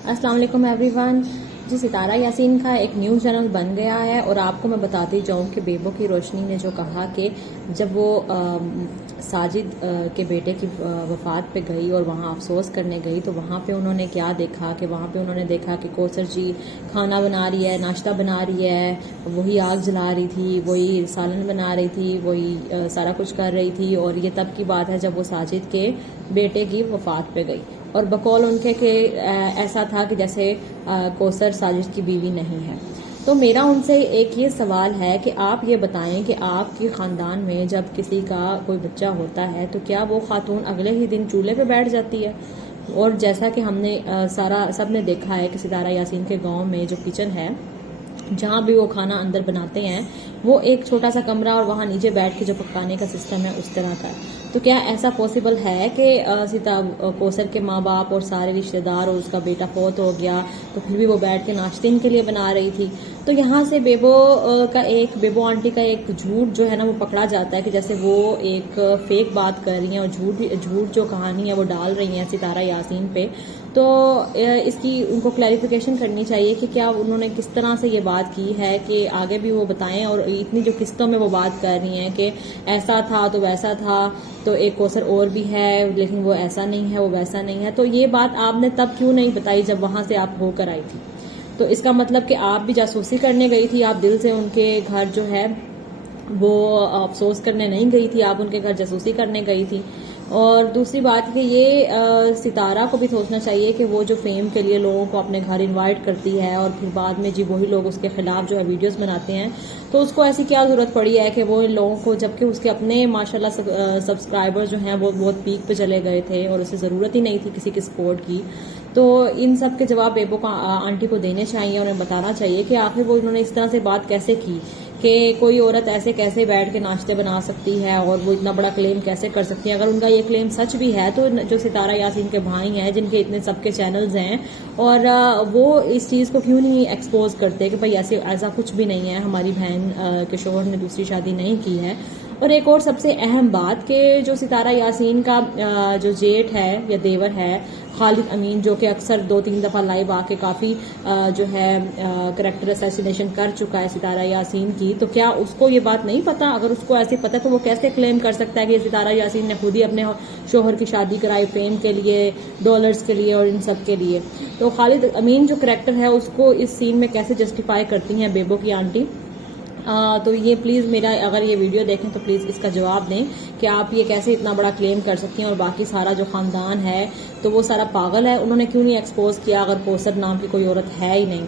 अस्सलाम वालेकुम एवरीवन। जी, सितारा यासीन का एक न्यूज़ चैनल बन गया है और आपको मैं बताती जाऊँ कि बेबो की रोशनी ने जो कहा कि जब वो साजिद के बेटे की वफ़ात पे गई और वहाँ अफसोस करने गई तो वहाँ पे उन्होंने क्या देखा कि वहाँ पे उन्होंने देखा कि कौसर जी खाना बना रही है, नाश्ता बना रही है, वही आग जला रही थी, वही सालन बना रही थी, वही सारा कुछ कर रही थी। और ये तब की बात है जब वो साजिद के बेटे की वफ़ात पे गई और बकौल उनके कि ऐसा था कि जैसे कौसर साजिद की बीवी नहीं है। तो मेरा उनसे एक ये सवाल है कि आप ये बताएं कि आपके ख़ानदान में जब किसी का कोई बच्चा होता है तो क्या वो खातून अगले ही दिन चूल्हे पे बैठ जाती है? और जैसा कि हमने सब ने देखा है कि सितारा यासीन के गांव में जो किचन है जहाँ भी वो खाना अंदर बनाते हैं वो एक छोटा सा कमरा और वहाँ नीचे बैठ के जो पकाने का सिस्टम है उस तरह का है। तो क्या ऐसा पॉसिबल है कि कौसर के माँ बाप और सारे रिश्तेदार और उसका बेटा फौत हो गया तो फिर भी वो बैठ के नाश्ते इनके लिए बना रही थी? तो यहाँ से बेबो आंटी का एक झूठ जो है ना वो पकड़ा जाता है कि जैसे वो एक फेक बात कर रही हैं और झूठ जो कहानी है वो डाल रही हैं सितारा यासीन पे। तो इसकी उनको क्लैरिफिकेशन करनी चाहिए कि क्या उन्होंने किस तरह से ये बात की है कि आगे भी वो बताएं। और इतनी जो किस्तों में वो बात कर रही हैं कि ऐसा था तो वैसा था, तो एक कौसर और भी है लेकिन वो ऐसा नहीं है, वो वैसा नहीं है, तो ये बात आपने तब क्यों नहीं बताई जब वहां से आप होकर आई थी? तो इसका मतलब कि आप भी जासूसी करने गई थी, आप दिल से उनके घर जो है वो अफसोस करने नहीं गई थी, आप उनके घर जासूसी करने गई थी। और दूसरी बात कि ये सितारा को भी सोचना चाहिए कि वो जो फेम के लिए लोगों को अपने घर इनवाइट करती है और फिर बाद में जी वही लोग उसके खिलाफ जो है वीडियोस बनाते हैं, तो उसको ऐसी क्या ज़रूरत पड़ी है कि वो इन लोगों को, जबकि उसके अपने माशाल्लाह सब्सक्राइबर जो हैं वो बहुत पीक पे चले गए थे और उसे ज़रूरत ही नहीं थी किसी की सपोर्ट की। तो इन सब के जवाब बेबो को आंटी को देने चाहिए और उन्हें बताना चाहिए कि आखिर वो इन्होंने इस तरह से बात कैसे की कि कोई औरत ऐसे कैसे बैठ के नाश्ते बना सकती है और वो इतना बड़ा क्लेम कैसे कर सकती है। अगर उनका ये क्लेम सच भी है तो जो सितारा यासीन के भाई हैं जिनके इतने सबके चैनल्स हैं और वो इस चीज़ को क्यों नहीं एक्सपोज करते कि भाई ऐसा कुछ भी नहीं है, हमारी बहन के शोहर ने दूसरी शादी नहीं की है। और एक और सबसे अहम बात कि जो सितारा यासीन का जो जेठ है या देवर है खालिद अमीन, जो कि अक्सर 2-3 दफ़ा लाइव आके काफ़ी जो है करेक्टर असैसिनेशन कर चुका है सितारा यासीन की, तो क्या उसको ये बात नहीं पता? अगर उसको ऐसे पता तो वो कैसे क्लेम कर सकता है कि सितारा यासीन ने खुद ही अपने शोहर की शादी कराई फेम के लिए, डॉलर्स के लिए और इन सब के लिए? तो खालिद अमीन जो करेक्टर है उसको इस सीन में कैसे जस्टिफाई करती हैं बेबो की आंटी? तो ये प्लीज़ मेरा अगर ये वीडियो देखें तो प्लीज़ इसका जवाब दें कि आप ये कैसे इतना बड़ा क्लेम कर सकती हैं और बाकी सारा जो ख़ानदान है तो वो सारा पागल है, उन्होंने क्यों नहीं एक्सपोज किया अगर कौसर नाम की कोई औरत है ही नहीं?